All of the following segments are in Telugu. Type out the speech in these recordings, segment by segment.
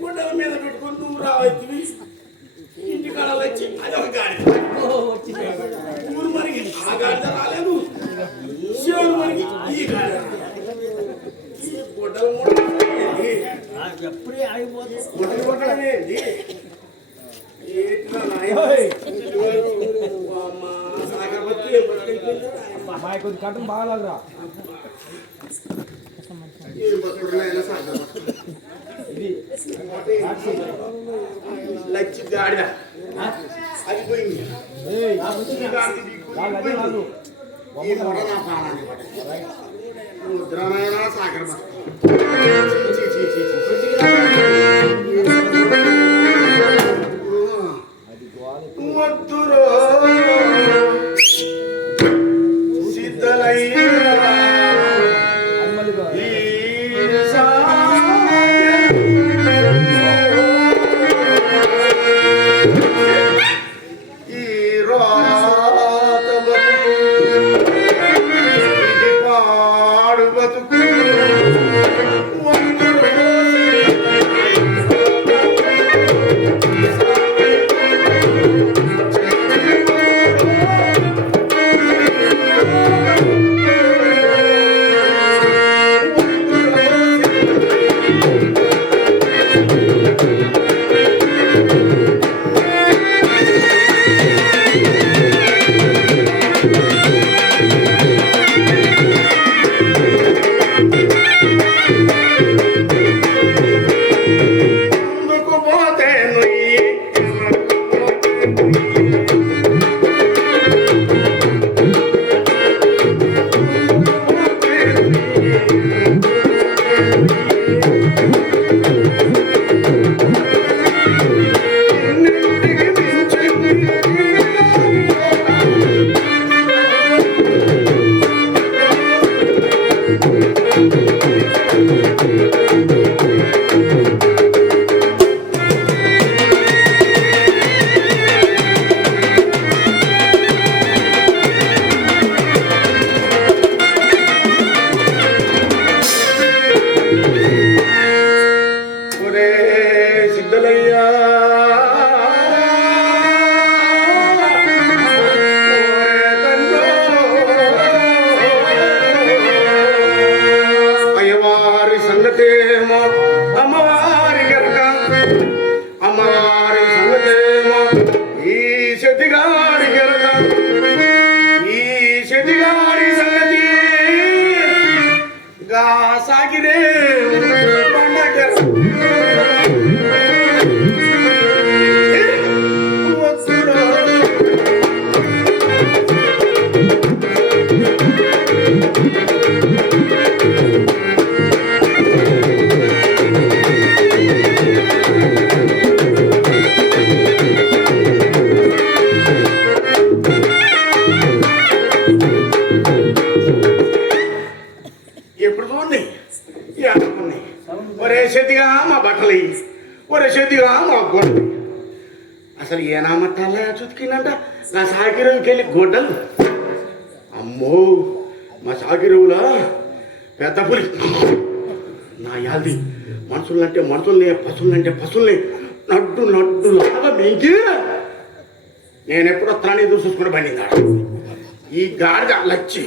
గుండెల మీద పెట్టుకుని నువ్వు రావచ్చు ఇంటి కాడలు వచ్చి అదొక గాడి ఊరు మరికి ఆ గాడిద రాలేదు శివుడు మరికి ఈ గాడి గుడ్డలు ఎప్పుడే ఆగిపోతుంది గుడ్డలు ఏంటి కొద్ది కట్టలు బాగాలేదురా లచ్చి గాడిద అది పోయింది ముద్రమైన సాగర వద్దురో సిద్ధలయ్య అసలు ఏనామట్టాలా చుతికిందంట నా సాగిరంకి వెళ్ళి గొడ్డలు అమ్మో మా సాగిరువులా పెద్ద పులి నా యాది మనుషులంటే మనుషుల్ని పశువులంటే పశువుల్ని నడ్డు నడ్డు లాగా మేకి నేను ఎప్పుడు వస్తాను ఎదురు చూసుకుని బండిన్నాడు ఈ గాడిద లచ్చి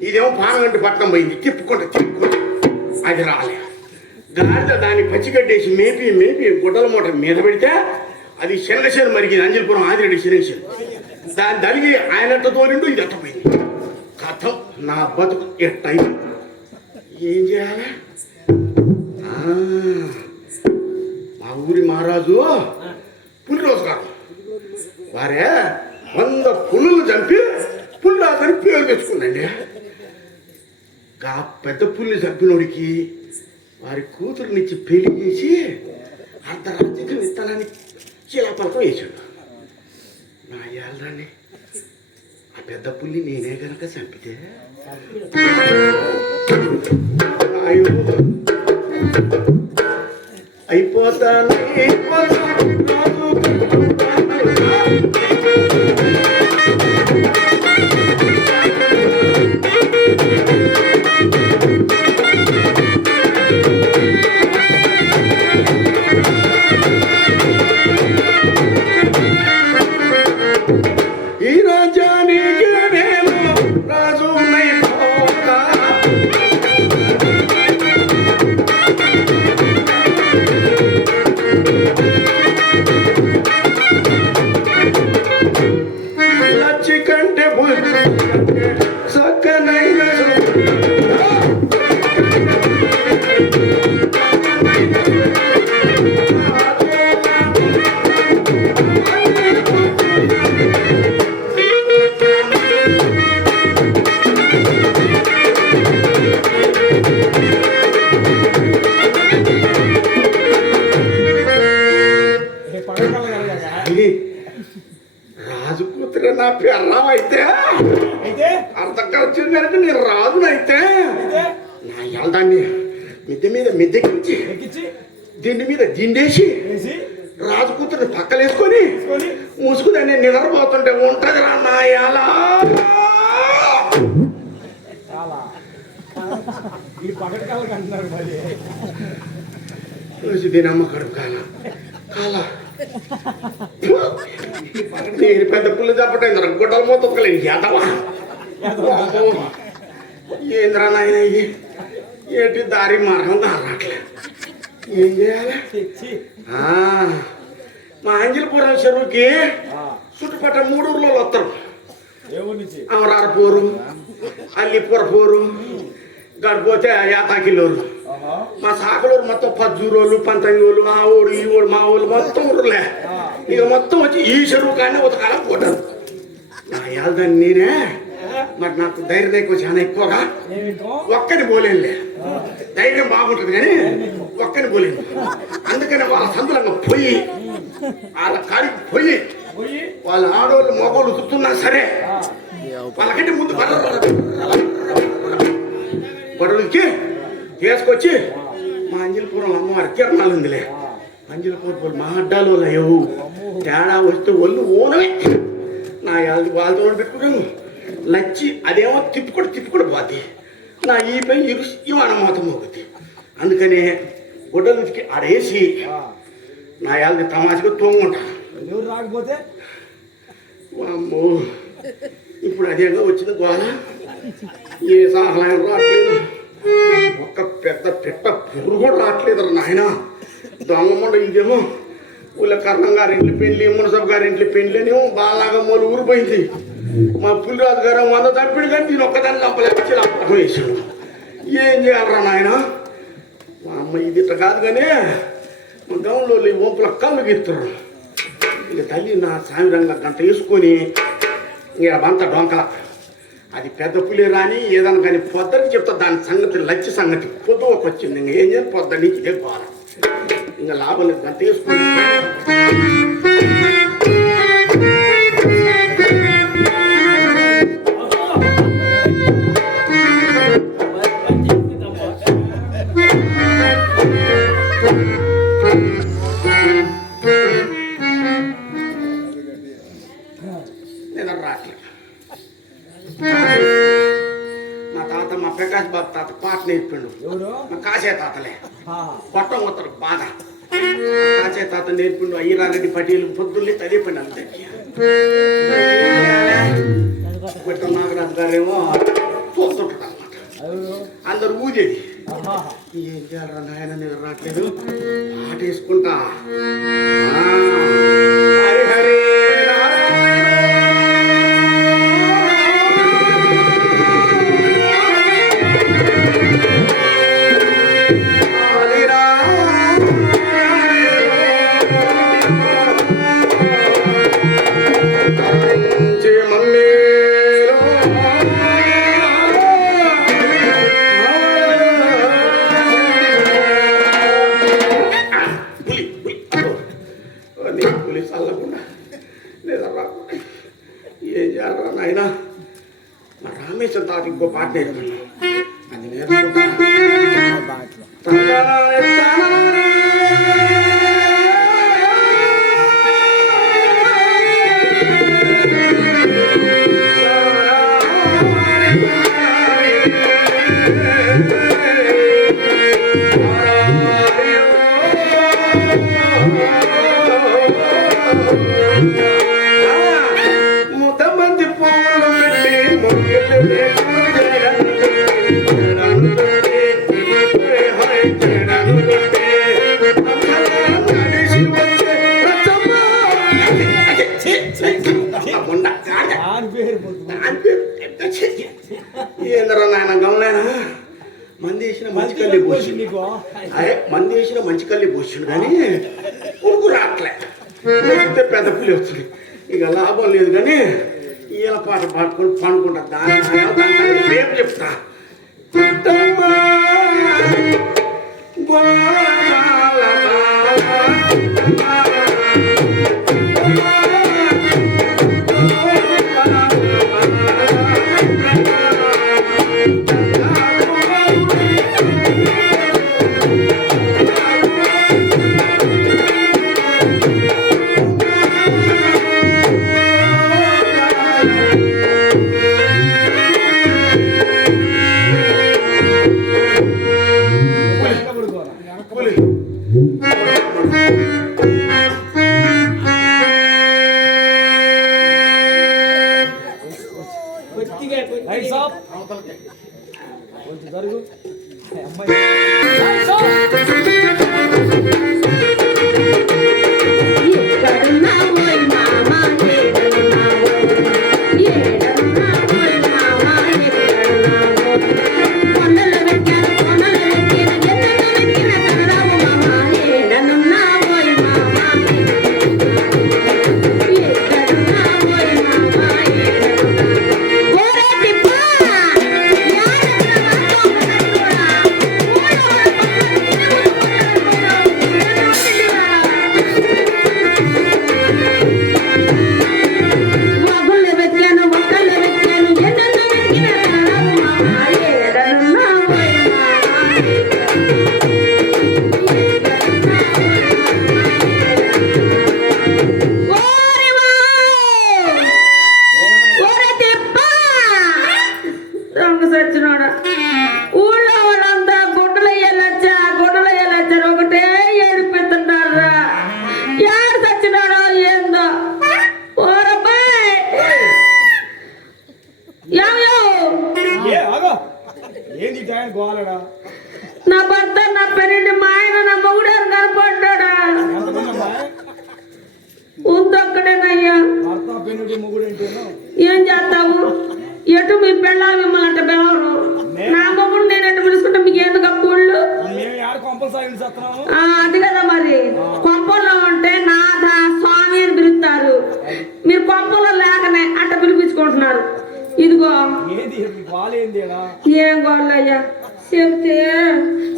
ఇదేమో పానగంటి పట్టణం పోయింది తిప్పుకుంటే అది రాలే గాడిద దాన్ని పచ్చిగడ్డేసి మేపి మేపి గుడ్డల మూట మీద పెడితే అది శనగశేను మరిగింది. అంజలిపురం ఆదిరెడ్డి శనగశేను దాన్ని తలిగి ఆయనట్టు తోలిండు, ఇది అట్టపోయింది. కథం నా బతుకు ఎట్టయి ఏం చేయాలి? మా ఊరి మహారాజు పులి రోజుగారు వారే 100 పులులు చంపి పుల్లాదని పేరు తెచ్చుకుందండి. ఆ పెద్ద పుల్ని చంపినోడికి వారి కూతురునిచ్చి పెళ్లి చేసి అర్ధరాజ్యం ఇస్తానని చీలపలకం వేసాడు. నా యాళ్ళని ఆ పెద్ద పుల్లి నేనే గనక చంపితే అయిపోతాను ఈ రాజ్యానికి నేను రాజు లచ్చి కంటే సక్కనైన రాజు కూతురు నా పెళ్ళం అయితే అర్థం వచ్చిందంటే నేను రాజునైతే నా ఎల్దాన్ని మిద్దె మీద మిద్దెక్కించి దిండి మీద దిండేసి రాజు కూతురు పక్కలేసుకొని ముసుగుదాన్ని నిద్రపోతుంటే ఉంటది రా నా ఎలా దీనమ్మ కడుపు కాల నేను పెద్ద పుల్లు తప్పటైంది గుడ్డల మూతలేదు ఎదవా ఏంద్రా నాయన ఇది ఏంటి దారి మార్గం దారట్లే ఏం చేయాలి? మా అంజలిపురం చెరువుకి చుట్టుపక్కల 3 ఊర్లో వస్తారు. అమరారపూరు, అల్లిపురపూరు, గడిపోతే యాతాకిల్లూరు. మా సాకలూరు మొత్తం 10 రోజులు 19 రోజులు ఆ ఊరు ఈ ఊరు మా ఊళ్ళు మొత్తం ఊరులే. ఇక మొత్తం వచ్చి ఈ చెరువు కానీ ఉతకాలం పోతాను. నా యాదాన్ని నేనే మరి నాకు ధైర్యం ఎక్కువ చాలా ఎక్కువగా ఒక్కని పోలేనులే. ధైర్యం బాగుంటుంది కానీ ఒక్కని పోలేను. అందుకని వాళ్ళ సందులంగా పోయి వాళ్ళ కాడికి పోయి వాళ్ళ ఆడవాళ్ళు మగవాళ్ళు ఉతుకుతున్నా సరే వాళ్ళకంటే ముందు గొడవలకి తీసుకొచ్చి మా అంజలిపురం అమ్మవారి కిరణాలు ఉందిలే. అంజలిపురం మా అడ్డాలు లేవు. తేడా వస్తే ఒళ్ళు ఓనమే నా వాళ్ళతో పెట్టుకున్నాను. నచ్చి అదేమో తిప్పుకొని పోతే నా ఈ పై ఇవాన మొత్తం పోతుంది. అందుకనే గుడ్డలకి ఆడేసి నా యాళ్ళని తమాషగా తోముకుంటాను. రాకపోతే అమ్మో ఇప్పుడు అదేగా వచ్చింది గోళ. ఏ సహాయం రావట్లేదు. ఒక్క పెద్ద పెట్ట పురుగు కూడా రావట్లేదు నాయన. దొంగమండ ఇదేమో ఊళ్ళ కర్ణం గారింటి పెళ్లి, మునసబ్ గారింటి పెళ్లి అనేమో బాగా మూలు ఊరిపోయింది. మా పుల్లిరాజు గారు 100 తప్పిడు కానీ దీని ఒక్కదాన్ని చంపలేకొచ్చి అప్పటం వేసాడు. ఏం చేయాలరా నాయన? మా అమ్మ ఇది ఇట్లా కాదు కానీ మా గౌన్లో ఈ వంపుల కళ్ళు గీస్తున్నారు. ఇక తల్లి నా సామిరంగా గంట వేసుకొని ఇక బంత డొంకల అది పెద్ద పులి రాని ఏదన్నా కానీ పొద్దుకి చెప్తా దాని సంగతి లచ్చి సంగతి పొద్దుకు వచ్చింది. ఇంక ఏం చేయాలి? పొద్దు నుంచి ఇదే పోవాలి. ఇంకా లాభం గంట వేసుకొని నేను రాట్లేదు. మా తాత మా ప్రకాష్ బాబు తాత పాట నేర్పిండు. మా కాశే తాతలే కొట్టం కొత్తరు బాగా కాశే తాత నేర్పిండు. అయ్యరారెడ్డి పటీలు పొద్దున్నే చదివిపోయింది. అంతే నాగరాజు గారేమో చూస్తుంటాడు అనమాట. అందరు ఊదేది ఆహా. ఏం చేయాలరా నాయన నిద్ర రావట్లేదు ఆట వేసుకుంటా హరి హరి ఏం చేయాలరా నాయన మా రామేశ్వర తాత ఇంకో పాట నేర్పండి అది నేర్చుకుంటా ముద్దమంది పూలు పెట్టి ముగ్గులు ఏందరా నాయన గమలేనా మంది వేసిన మంచి కల్లి పోసిండు అదే మంది వేసిన మంచి కల్లి పోసిండు కానీ పురుగు రావట్లే పెద్ద పులి వస్తుంది ఇక లాభం లేదు కానీ ఈల పాట పాడుకొని పండుకుంటా దాని రేపు చెప్తా కొంచెం జరుగు ఊళ్ళో వాళ్ళంతా గుడ్డలు వేయాలొచ్చారు ఒకటే ఏడిపిస్తున్నారా ఎవరు చచ్చినాడో ఏందో ఓరబ్బాయ్ ఏంది టైం గోవాలడా నా భర్త నా పెరిగి మా ఆయన నా మొగుడారు కనపడ్డా ఉందొక్కడేనయ్యా భర్త పెనుడి మొగుడు ఏంటేనో ఏం చేస్తావు ఎటు మీ పెళ్ళాలి మిమ్మల్ని అంటే బెలవరు నా మొగుడు నేను ఎటు పిలుచుకుంటే మీకు ఎందుకు అప్పుడు అది కదా మరి కొంపల్లో ఉంటే నాథ స్వామి అని పిలుస్తారు మీరు కొంపల్లో లేకనే అట్ట పిలిపించుకుంటున్నారు ఇదిగో ఏం గోళ్ళయ్యా చెప్తే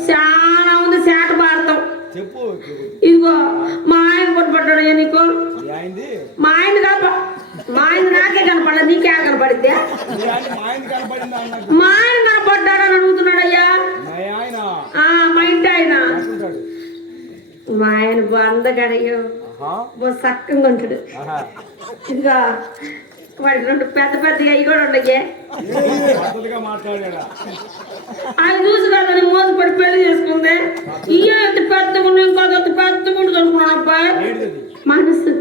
చాలా ఉంది సేట పాడతాం చెప్పు ఇదిగో మా ఆయన కొట్టుపడ్డాడు నీకు మా ఆయన మా ఆయన నాకే కనపడలే నీకే కనపడిద్దే మా ఆయన కనపడ్డాడని అడుగుతున్నాడయ్యా మా ఇంటి ఆయన మా ఆయన బందగడయ్యో చక్కగా ఉంటాడు ఇదిగో వాడి రెండు పెద్ద పెద్దగా అవి కూడా ఉండగే ఆయన చూసి కదా మోసపడి పెళ్లి చేసుకుంది ఇయ్య ఎంత పెద్దగా ఇంకో ఎంత పెద్దగా ఉంటుంది అనుకున్నాను అబ్బాయి మనసు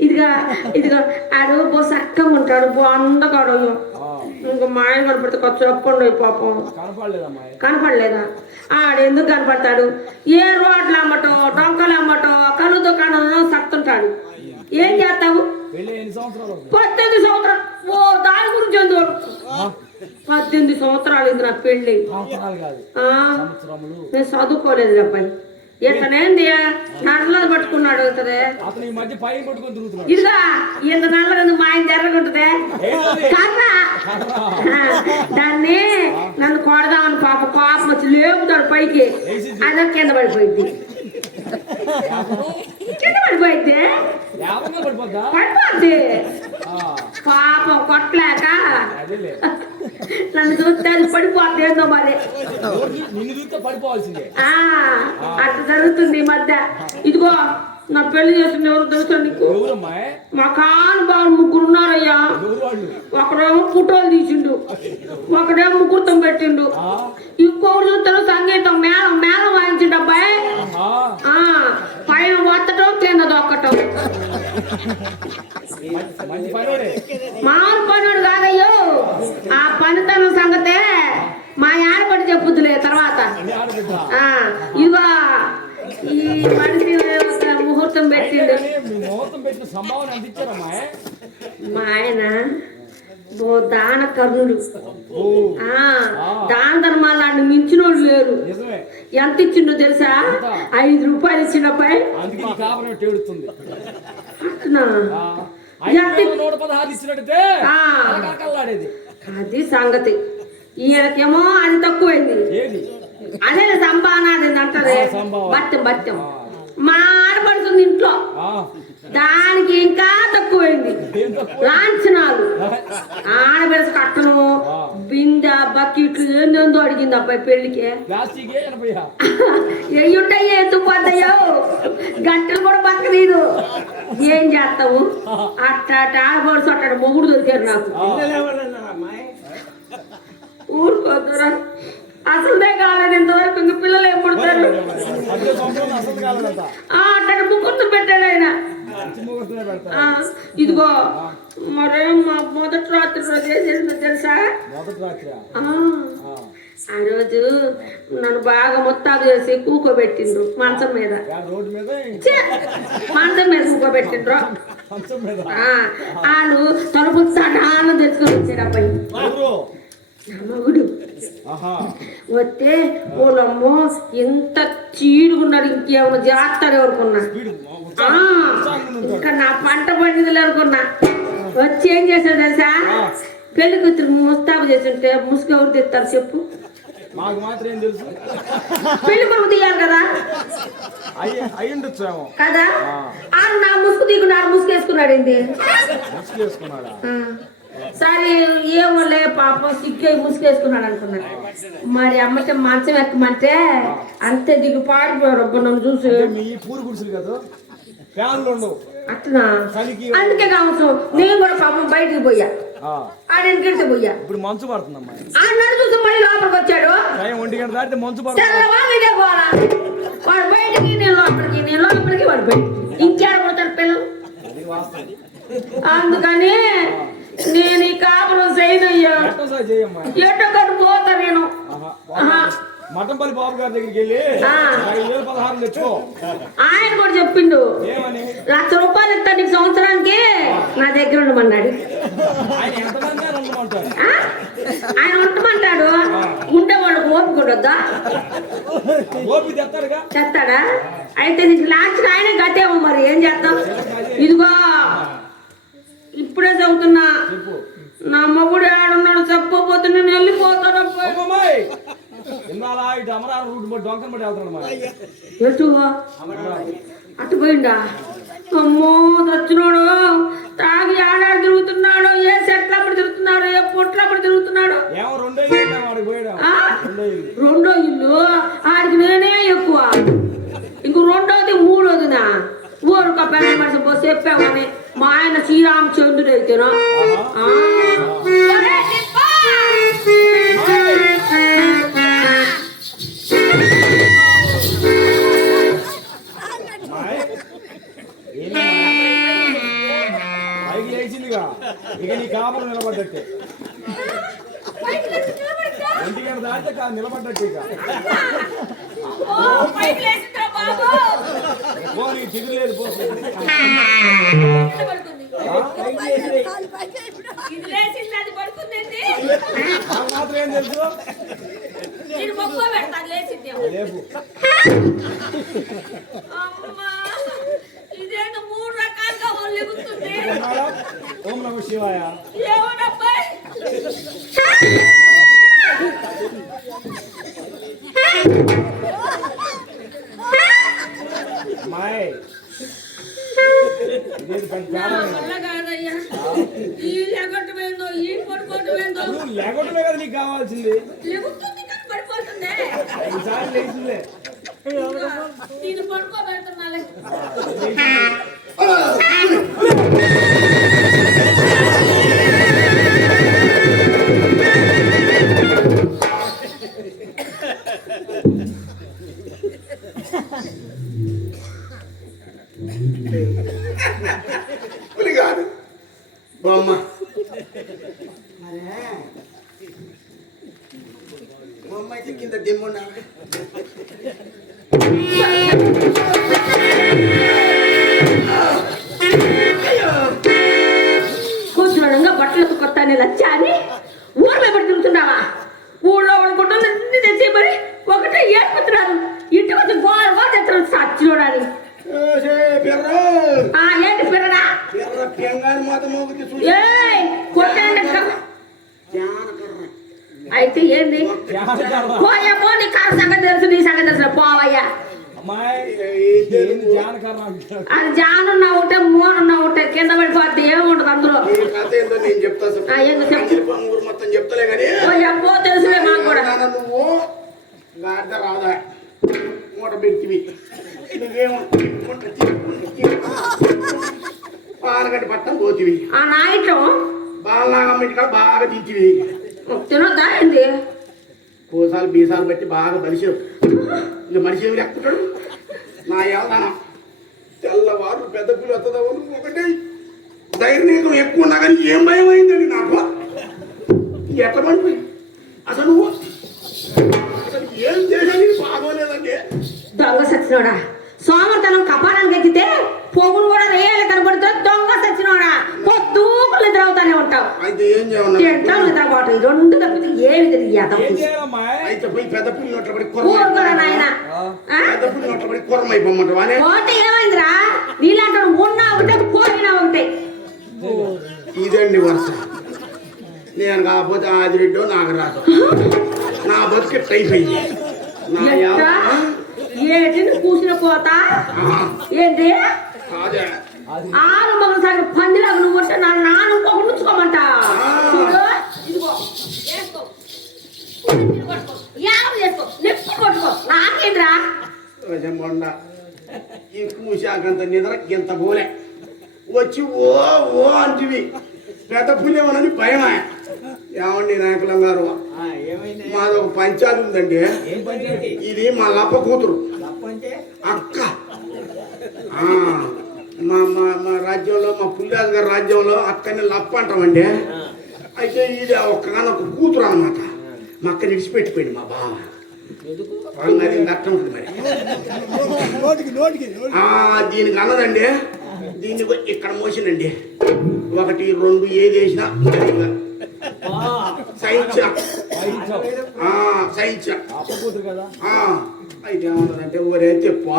ఇదిగా ఆడు బో చక్కగా ఉంటాడు బో అందగాడు ఇంకా మా ఆయన కనపడితే కొంచెం చెప్పండి పాపం. కనపడలేదమ్మా. కనపడలేదా? ఆడెందుకు కనపడతాడు? ఏ రోడ్లు అమ్మటం, డొంకలు అమ్మటం, కనుతో కను సత్తుంటాడు. ఏం చేస్తావు? పెళ్ళి ఎన్ని సంవత్సరాలు? 18 సంవత్సరాలు. ఓ దాని గురించి ఎందుకు? 18 సంవత్సరాలు ఇది నా పెళ్ళి. నేను చదువుకోలేదు అబ్బాయి. ఇతనేంది నడలో పట్టుకున్నాడు ఇతనే. ఇదిగా ఇంత నల్లగా మా ఆయన జరగకుంటుందే కర్ర. దాన్ని నన్ను కొడదామని పాపం వచ్చి లేపుతాడు పైకి. అదే కింద పడిపోయింది. కింద పడిపోయింది. పడిపోద్ది. పాపం కొట్టలేక నన్ను చూస్తే అది పడిపోద్ది. ఏందో మరి అట్లా జరుగుతుంది ఈ మధ్య. ఇదిగో నా పెళ్లి చేసిన ఎవరు తెలుసా నీకు? మా కాను బాబు 3 ఉన్నారయ్యా. ఒకడేమో ఫోటోలు తీసిండు, ఒకడేమో ముహూర్తం పెట్టిండు, ఇంకొకరు చూస్తాడు సంగీతం మేళం మేళం వాయించిండు అబ్బాయి. పైన వత్తటం కింద దొక్కటం. మామూలు పనుడు కాదయ్యో. ఆ పనితనం సంగతే మా ఆడపడి చెప్పుద్దులే తర్వాత. ఇదిగో ఈ మనిషి ముహూర్తం పెట్టిండు. మా ఆయన దాన కర్ణుడు. దాన ధర్మాలు మించిన వాళ్ళు లేరు. ఎంత ఇచ్చిండో తెలుసా? 5 రూపాయలు ఇచ్చినప్పుడు అది సంగతి. ఈయనకేమో అది తక్కువైంది. అదే సంభావన అంటారే బత్యం. మా ఆడపడుతుంది ఇంట్లో, దానికి ఇంకా తక్కువైంది. లాంఛనాలు, ఆడబెరస కట్టను, బిందె, బకెట్లు ఏందో అడిగింది అబ్బాయి పెళ్లికి. ఎయ్యుంటాయి ఎత్తుకుపోతాయో, గంటలు కూడా బతకలేదు. ఏం చేస్తావు? అట్లా ఆడబడుచు అట్టాడు మొగుడు దొరికారు నాకు. ఊరుకోదురా, అసలుదే కాలేదు ఇంతవరకు. ఇంక పిల్లలు ఏం పుడతారు? అట్లా ముగ్గురు పెట్టాడు ఆయన. ఇదిగో మరే మా మొదటి రాత్రి రోజు ఏం చేసిందో తెలుసా? ఆ రోజు నన్ను బాగా మొత్తాలు చేసి కూకోబెట్టిండ్రు మంచం మీద. మంచం మీద కూకోబెట్టిండ్రు. వాళ్ళు తలుపు తడాలను తెచ్చుకొని వచ్చాడు అబ్బాయి. మగుడు వస్తే ఓలమ్మో ఎంత చీడుకున్నాడు. ఇంకేమన్నా చేస్తాడు ఎవరుకున్నా. ఇంకా నా పంట పండిందలే అనుకున్నా. వచ్చి ఏం చేశాడు తెలుసా? పెళ్లి కూతురు ముస్తాబు చేస్తుంటే ముసుగు ఎవరు తెస్తారు చెప్పు? పెళ్లి కొడుకు తీయాలి కదా కదా. నా ముసుగు తీకున్నాడు. ముసుగు వేసుకున్నాడు. ఏంటి సరే ఏమోలే పాపం సిగ్గు ముసుగేసుకున్నాడు అనుకున్నాడు. మరి అమ్మటే మంచం ఎక్కమంటే అంతే దిగు పాడిపోయాడు. నన్ను చూసి అట్లా. అందుకే కావచ్చు నేను కూడా పాపం బయటికి పోయా. ఆడెందుకెడితే పోయా. ఇప్పుడు మంచు పడుతుందమ్మా. నన్ను చూసి మళ్ళీ లోపలికి వచ్చాడు. వాడు బయటికి నేను లోపలికి వాడు బయటికి. ఇంకేడ పడతాడు పిల్లలు. అందుకని నేను ఈ కాపురం చేయనయ్యా. ఎట్టొక్కటి పోతా నేను. మటంపల్లి బాబు గారి దగ్గరికి వెళ్ళి 5,016 తెచ్చుకో. ఆయన కూడా చెప్పిండు 1,00,000 రూపాయలు ఇస్తా నీకు సంవత్సరానికి, నా దగ్గర ఉండమన్నాడు. ఆయన ఉండమంటాడు. ఉంటే వాళ్ళకి ఓపిక ఉండొద్దా? చెప్తాడా? అయితే నీకు లాస్ట్ ఆయనే గతేమో. మరి ఏం చేస్తాం? ఇదిగో ఇప్పుడే చదువుతున్నా. నా మొగుడు ఆడున్నాడు చెప్పకపోతే నేను వెళ్ళిపోతాను. అటు పోయిండా? అమ్మో చచ్చినాడు. తాగి ఆడాడు తిరుగుతున్నాడు. ఏ సెట్లు అప్పుడు తిరుగుతున్నాడు, ఏ పొట్లు అప్పుడు తిరుగుతున్నాడు. రెండో ఇల్లు ఆడికి నేనే ఎక్కువ. ఇంకో రెండోది మూడోదినా ఊరుక పెద్ద మనిషి పో చెప్పామని. మా ఆయన శ్రీరామచంద్రుడు అయితేనా ఇక నీ కాపురం నిలబడ్డట్టే. నిలబడ్డట్టు ఇక పైకి లేచిందిరా బాబు. పో నీకు తిరగలేదు పో కింద పడుకుంది. ఇది లేచింది, అది పడుకుందేంటి? నాకు మాత్రం ఏం తెలుసు నేను మొక్క పెడతాను లేచింది. లేపు అమ్మా ఇదేంటి 3 రకాలుగా వాళ్ళు ఎగుతుంది. ఓం నమః శివాయ. ఏమోనబ్బా మాయ్ ఇది పెద్ద నా వల్ల కాదయ్యా. ఈ లెగొట్టమేందో, ఈ పడుకోవటమేందో. లేకపోతే కదా నీకు కావాల్సింది. లెగుతుంది కానీ పడిపోతుందే. ఈసారి లేచిందే నేను పడుకోబెడుతున్నాలే. పులి కాదు బొమ్మ. బొమ్మ అయితే కింద దిమ్మున్నా కూర్చున్నాడుగా బట్టలకు కొత్తానే లచ్చా అని ఊర్లో పడి తిరుగుతున్నావా? ఊళ్ళో అనుకుంటున్నా తెచ్చి మరి ఒకటే ఏర్పడుతున్నారు. ఇంటికి వచ్చి గోరగా తెచ్చిన సచ్చినోడాని. ఏంటి పిల్లడా? అయితే ఏంది? పోయా పో, నీ కారు సంగతి తెలుసు, నీ సంగతి తెలుసు. పోవయ్యా. అది జానున్న ఒకటే, మూనున్న ఒకటే, కింద పడిపోద్ది. ఏముండదు అందులో. నేను చెప్తా మొత్తం చెప్తలే కానీ పో, తెలుసులే మాకు కూడా. నువ్వు గాడిద రాదా మూట పెడితివి పాలగడ్డ పట్టం పోతివి. ఆ నాయిట్లో బాలనాగమ్మ ఇంటికాడ బాగా తింటివి. తినొద్దా ఏంది? కోసాలు బీసాలు బట్టి బాగా బలిసావు. ఇక మనిషి ఏమి ఎక్కుతాడు. నా ఏళ్ళనా తెల్లవారు పెద్ద పిల్లలు వస్తుందా ఒకటే ధైర్యం ఎక్కువ ఉన్నా కానీ ఏం భయం అయిందండి నాకు. ఎట్లా పడిపోయి అసలు నువ్వు అసలు ఏం చేయాలి బాగోలేదండి. దొంగ సచ్చినోడా, సోమర్తనం కపాలానికి ఎక్కితే పొగులు కూడా రేయాలి కనబడితే దొంగ సచ్చినోడా పొద్దుకులు నిద్రవుతానే ఉంటావు. అయితే ఏం చేయాలి? తింటావు నిద్రపోవటం, ఈ రెండు తప్పితే ఏమి అయితే పోయి పెద్ద పిల్లలు నోట్ల పడి కూరగా నాయన పెద్ద పిల్లలు నోట్ల పడి కూరం అయిపోమంటావా? పోతే ఏమైందిరా? నీలాంటి ఉన్నా ఉంటే పోయినా ఉంటాయి. ఇదండి వరుస. నేను కాకపోతే ఆదిరెడ్డో నాగరాజు నా బతుకెట్ అయిపోయింది. ఏంటి కూసిన కోత ఏంటి? ఆరు మగ సాగి పందిలాగా నువ్వు ఉంటే నా నాన్న ఇంకొక నుంచుకోమంట. ఇదిగో వేసుకో, చేసుకో, నెప్పు కొట్టుకో. నాకేంద్రా ఈ కూశాకంత నిద్ర గింత పోలే వచ్చి ఓ ఓ అంటివి. పెద్ద పుణ్యమనని భయమా? ఏమండి నాయకులం గారు, మాదొక పంచాయతీ ఉందండి. ఇది మా లప్ప కూతురు అక్క. మా మా రాజ్యంలో, మా పుల్లాజ్ గారి రాజ్యంలో అక్కని లప్ప అంటామండి. అయితే ఇది ఒక్కగానొక కూతురు అనమాట. మా అక్కని విడిచిపెట్టిపోయింది మా బావ. అది దట్టం ఉంటుంది మరి. దీనికి అన్నదండి, దీన్ని ఇక్కడ మోసిందండి. 1 2 ఏది వేసినా అయితే ఏమన్నదంటే, ఒరే తెప్పా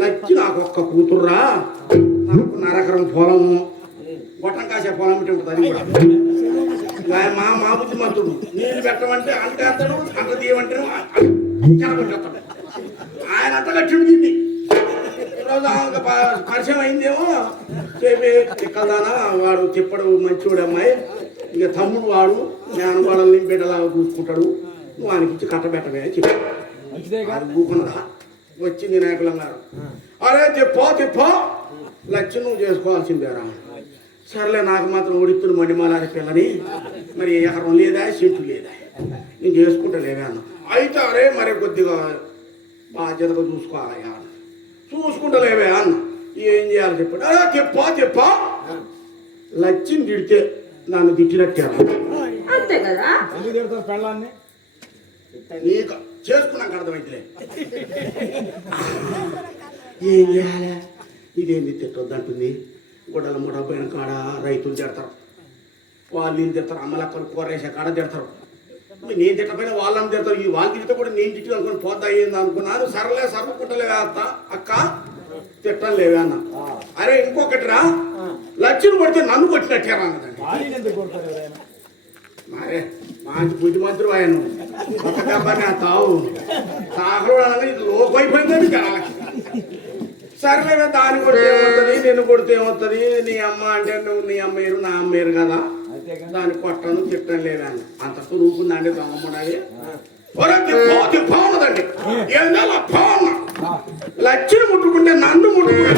లచ్చి నాకు ఒక్క కూతుర్రా, నాకు 1.5 ఎకరం పొలము, గొట్టం కాసే పొలం ఉంటుంది. అది కూడా మా బుద్ధిమంతుడు. నీళ్ళు పెట్టమంటే అంత వేస్తాడు, అంత తీయమంటే చెడగొట్టేస్తాడు. ఆయన అంత కట్టిండు దీన్ని. ఈరోజు పరిచయం అయిందేమో చెప్పి తిక్కదానా వాడు చెప్పడు మంచివాడు అమ్మాయి. ఇక తమ్ముడు వాడు నేను వాళ్ళని బిడ్డలాగా చూసుకుంటాడు, నువ్వు ఆయనకి ఇచ్చి కట్టబెట్టవే అని చెప్పి కూకున్నదా. వచ్చింది నాయకులం గారు, అరే తిప్పో లక్ష్యం నువ్వు చేసుకోవాల్సిందేరా. సర్లే, నాకు మాత్రం ఉడిత్తుడు మండిమాలారి పిల్లని, మరి ఎకరం లేదా సెంటు లేదా, నేను చేసుకుంటా లేవే అన్న. అయితే అరే మరి కొద్దిగా బాధ్యతగా చూసుకోవాలయ్యా అన్న. చూసుకుంటా లేవే అన్న. ఏం చేయాలి చెప్పండి? అరే తిప్పా లచ్చిని తిడితే నన్ను తిట్టినట్టే. అంతే కదా. ఎందుకు తిడతారు పెళ్ళాన్ని? నీకు చేసుకున్నాక అర్థమైతే ఏం చేయాలి ఇదేంది తిట్టొద్దంటుంది గొడ్డల ముడ పోయిన కాడ రైతులు తిడతారు వాళ్ళు నేను తిడతారు అమ్మలక్కలు కూరేసే కాడ తిడతారు నేను తిట్టపోయినా వాళ్ళని తిడతారు ఈ వాళ్ళు తిడితే కూడా నేను తిట్టి అనుకుని పోతా అయ్యింది అనుకున్నాను సరలే సర్వకుంటలేవే అక్క తిట్టం లేవే అన్న అరే ఇంకొకటి రా లక్ష్యం కొడితే నన్ను కొట్టినట్టే అన్నదండి మరే మంచి బుద్ధిమంతుడు ఆయన ఒక దెబ్బని ఆ తావు సాగరు అనగా ఇది లోపైపోయిందని జనాలకి సరేలే దాన్ని కొడితే ఏమవుతుంది నిన్ను కొడితే ఏమవుతుంది నీ అమ్మ అంటే నువ్వు నీ అమ్మేరు నా అమ్మేరు కదా దాన్ని కొట్టను తిట్టం లేదని అంత రూపుందండి దొంగమ్మడాలి తిప్పవున్నదండి ఏం లక్ష్యం ముట్టుకుంటే నన్ను ముట్టుకుంటే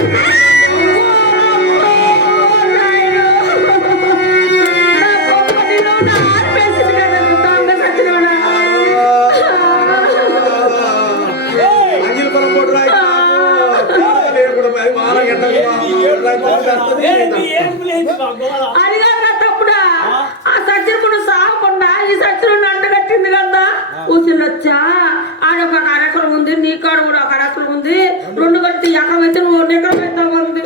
తప్పుడా ఆ సత్యముడు సాగకుండా ఈ సత్యం అంటగట్టింది కదా ఉసిలొచ్చా ఆడొక అరకలు ఉంది నీ కాడ కూడా ఒక అరకలు ఉంది 2 గంటలు ఎకమైతే నువ్వు నికమైతావు ఉంది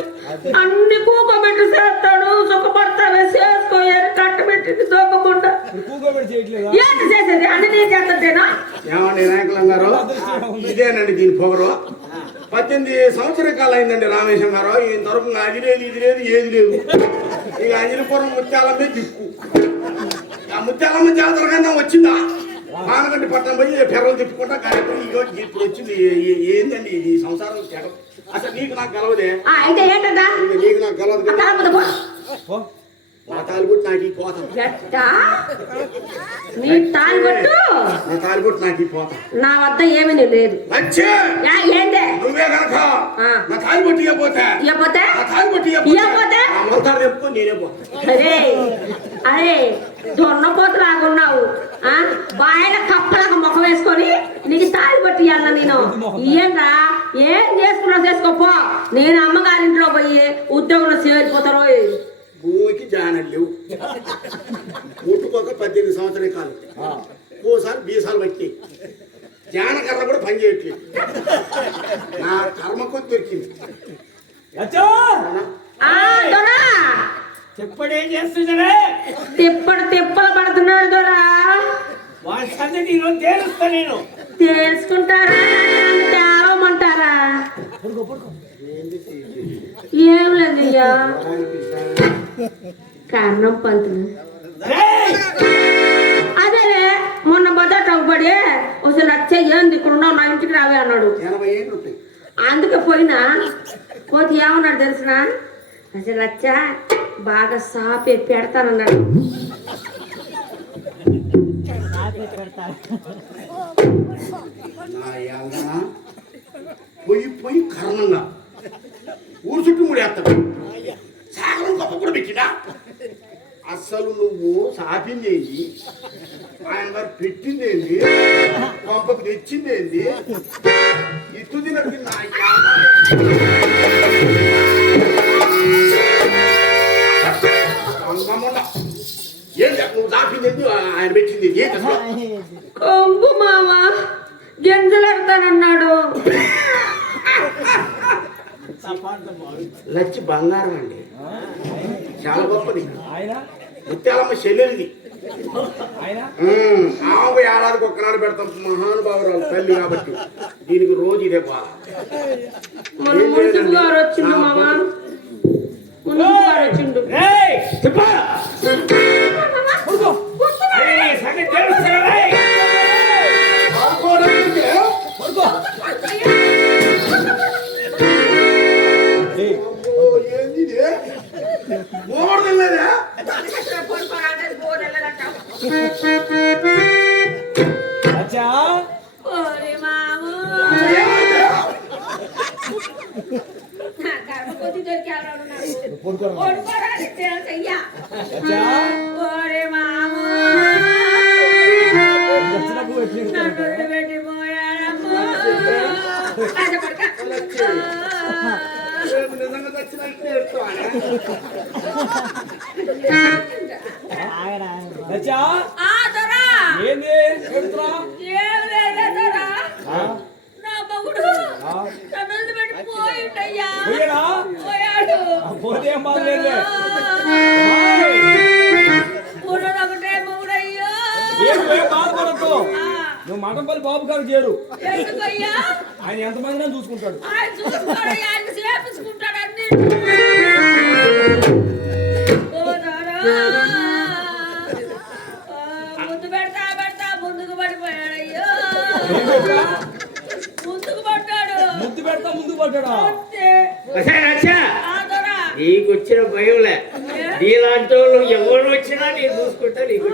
అన్ని కూకోబెట్టి చేస్తాడు సుఖపడతావే చేసుకోయారు కట్టబెట్టింది దొక్కకుండా ఏంటి చేసేది అన్ని నీ చేస్తుంటేనా ఏమండి నాయకులం గారు ఇదేనండి దీని పొగరు 18 సంవత్సరాల కాలం అయిందండి రామేశ్వరం గారు ఈయన తరపున అది లేదు ఇది లేదు ఏది లేదు ఇక అంజలిపురం ముత్యాలమ్మే దిక్కు ఆ ముత్యాలమ్మ జాతర కన్నా వచ్చిందా మానగంటి పట్టణం పోయి పెరలు తిప్పుకుంటా కార్యక్రమం ఇప్పుడు వచ్చింది ఏందండి ఇది సంసారం అసలు నీకు నాకు గెలవదే నీకు నాకు గెలవదు నా తాలిబొట్టు నాకు ఈ పోతాం నీ తాలిబొట్టు నా తాలిబొట్టు నాకు ఈ పోతాం నా వద్ద ఏమీ లేదు ఏంటే నువ్వే కనుక నా తాలిబొట్టు ఇవ్వపోతే నా తాలిబొట్టు ఇవ్వపోతే మొత్తాలు చెప్పుకొని నేనే పోతా అరే దొన్నపోతులాగున్నావు బాయన కప్పలకు ముఖం వేసుకొని నీకు తాలిబొట్టు ఇవ్వాల నేను ఏంట్రా ఏం చేసుకున్నా చేసుకోపో నేను అమ్మగారింట్లో పోయి ఉద్యోగంలో చేరిపోతారో భూమికి జానలు లేవు ముట్టుకోక 18 సంవత్సరాల కాలం ఓసారి బీసాలు బట్టి జానకర్ర కూడా పని చేయట్లేదు నా కర్మకు దొరికింది చెప్పడేం చేస్తున్నాడే తిప్పలు పడుతున్నాడు దొరా వాడి సంగతి ఈరోజు తేలుస్తా నేను తెలుసుకుంటారా తేవమంటారా ఏం లేదయ్యా కారణం పంతులు అదేలే మొన్న బజార్ పడి అసలు వచ్చే ఏంది ఇక్కడ ఉన్నావు నా ఇంటికి రావే అన్నాడు అందుకే పోయినా పోతే ఏమన్నాడు తెలిసిన అసలు వచ్చా బాగా సాపే పెడతానన్నాడు పోయి కర్మంగా ఊరు చుట్టూ ముడేస్తాడు సాగరం గొప్ప కూడా పెట్టినా అస్సలు నువ్వు సాపింది ఏంటి ఆయన మరి పెట్టింది ఏంటి పంపకు తెచ్చింది ఏంటి ఇటు తినట్టు ఏంటి నువ్వు సాపింది ఏంటి ఆయన పెట్టింది ఏంటి అసలు కొంగు మామ గింజలెడతానన్నాడు లచ్చి బంగారం అండి చాలా గొప్పది ముత్యాలమ్మ చెల్లెలిది ఆమె ఏడాదికి ఒక్కనాడు పెడతాం మహానుభావురాలు తల్లి కాబట్టి దీనికి రోజు ఇదే బాధ వచ్చిండు మామ వచ్చిండు ఏం బాధ లేదులే. ఉన్నదొకటే మొగుడయ్యో. ఏం బాధపడద్దు. నువ్వు మఠంపల్లి బాబు గారు చేరు. ఎందుకయ్యా? ఆయన ఎంతమందినా చూసుకుంటాడు. ఆయన చూసుకుంటాడు, ఆయన చేపించుకుంటాడు అన్ని. ముందు పెడతా పెడతా ముందుకు పడిపోయాడయ్యో. ముందుకు పడ్డాడు. ముద్దు పెడతా ముందుకు పడ్డాడా? నీకు వచ్చిన భయంలే. నీలాంటి వాళ్ళు ఎవరు వచ్చినా నేను చూసుకుంటా. నీకు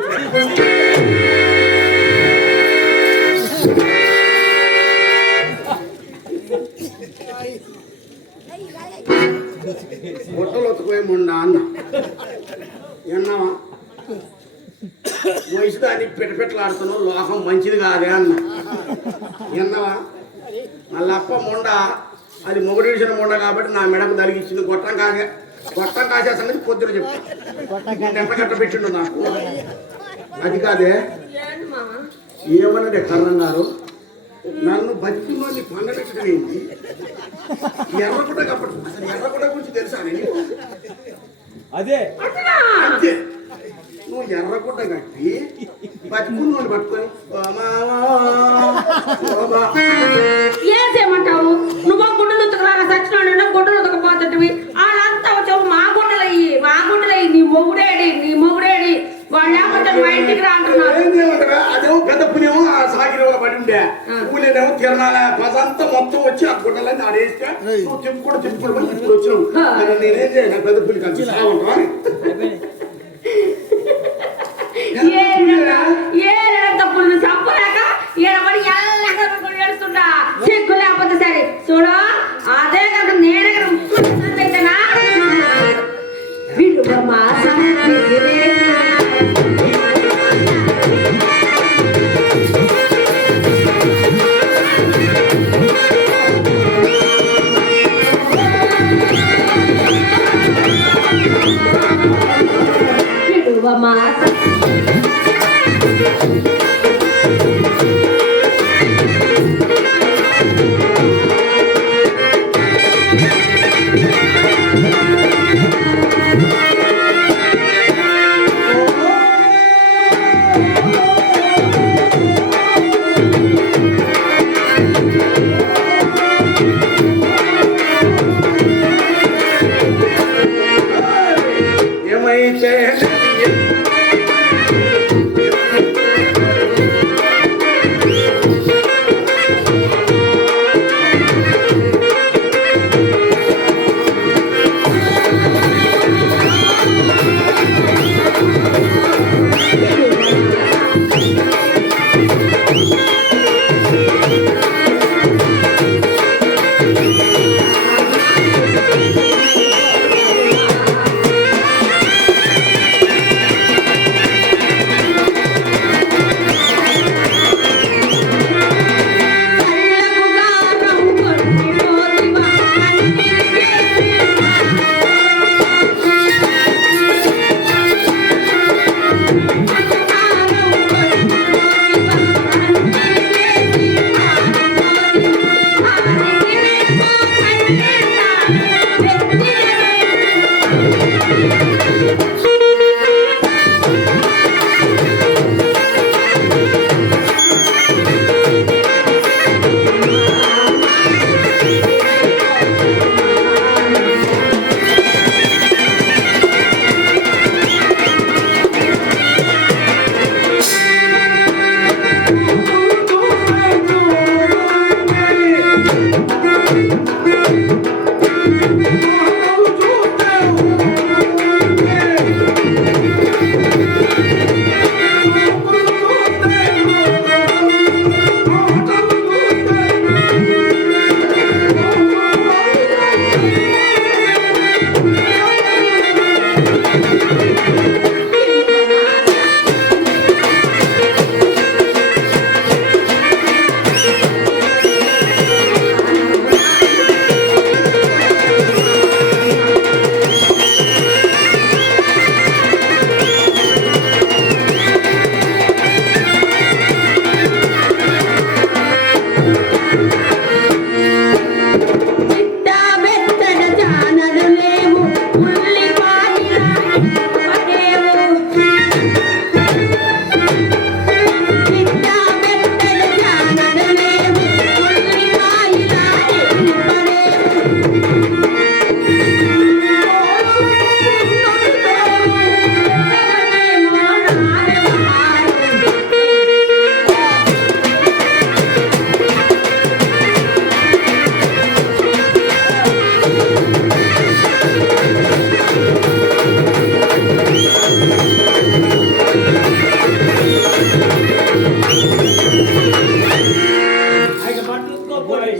బుట్టలు ఒత్తుకోయి మొన్న అన్న విన్నావా? వయసు దాన్ని పెట్టలాడుతున్నావు, లోకం మంచిది కాదే అన్న విన్నావా? మళ్ళప్ప మొండ అది మొగడిసిన మొండ కాబట్టి నా మెడకు తలిగించింది. గొట్టం కాసేస్తానని పొద్దున చెప్పు. ఎంత కట్ట పెట్టిండు నాకు. అది కాదే ఏమన్నాడే కర్ణం గారు, నన్ను బతికిలోని పండబెట్టడమేంటి? ఎర్రగుడ్డ కప్పటి అసలు ఎర్రగుడ్డ గురించి తెలుసా నేను? అదే అంతే. నువ్వు ఎర్రగుడ్డ కట్టి బతుకున్నోని పట్టుకొని ఏం చేయమంటావు? నువ్వు గుడ్డలు ఉతకలాగా సచ్చినాడు, గుడ్డలు ఉతకపోతుంటివి. వాళ్ళంతా వచ్చావు మా గుడ్డలయ్యి, మా గుడ్డలయ్యి. నీ మొగుడేడి వాళ్ళు లేకపోతే మా ఇంటికి రా అంటున్నారు. అదేమో పెద్ద పుణ్యమో ఆ సాగిరిలో పడి ఉండే. పూలేదేమో తిరణాల పదంతా మొత్తం వచ్చి ఆ గుడ్డలన్నీ ఆడేస్తే నువ్వు చెప్పుకోవడం ఇప్పుడు వచ్చినావు. నేనేం చేయను, పెద్ద పులి కలిసి సాగుంటా. తప్పులు చెప్పలేక ఏడబడి ఏడుస్తుంటా. చెక్కు లేకపోతే సరే చూడు. అదే కనుక నేనే అయితేనా విడువమా విడువమా ఏమైతే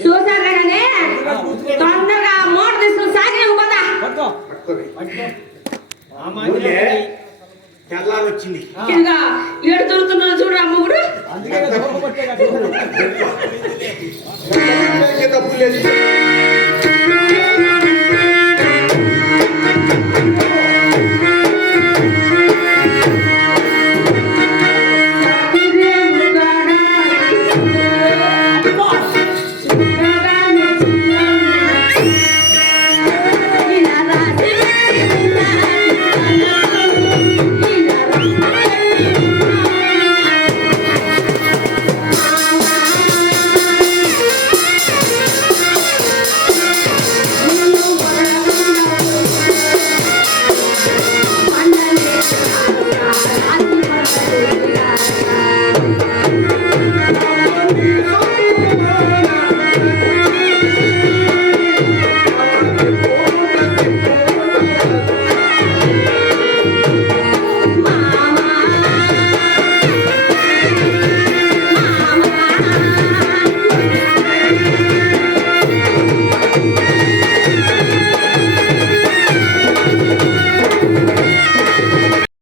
చూసారులే కానీ తొందరగా మోటార్ తీసుకుని సాగిన పోతా పట్టుకో ఆ మాదిరి తెల్లారి వచ్చింది ఇదిగా ఏడు దొరుకుతున్నాడు చూడు అమ్మగుడు అందుకే దూరం పట్టే డబ్బులు లేదు